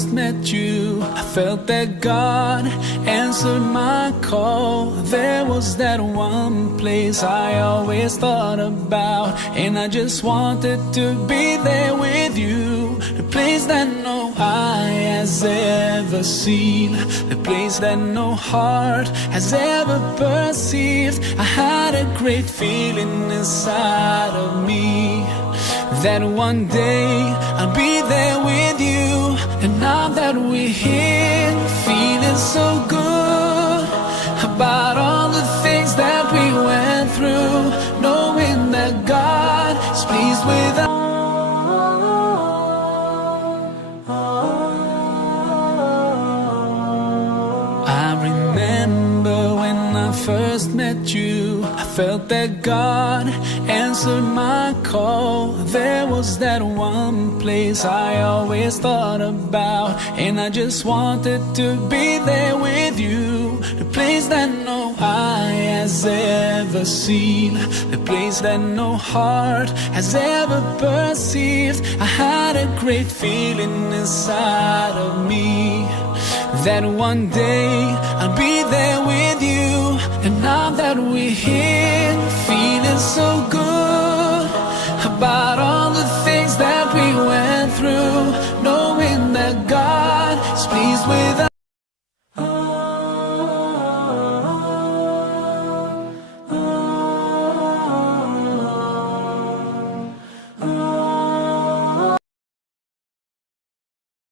first met you, I felt that God answered my call. There was that one place I always thought about, and I just wanted to be there with you. The place that no eye has ever seen, the place that no heart has ever perceived. I had a great feeling inside of me that one day I'll be there with you. And now that we're here, feeling so good about all the things that we went through, knowing that God is pleased with us. I remember when I first met you, I felt that God answered my call. There was that one place I always thought about, and I just wanted to be there with you. The place that no eye has ever seen, the place that no heart has ever perceived. I had a great feeling inside of me that one day I'll be there with you. And now that we're here, feeling so good about all the things that we went through, knowing that God is pleased with us.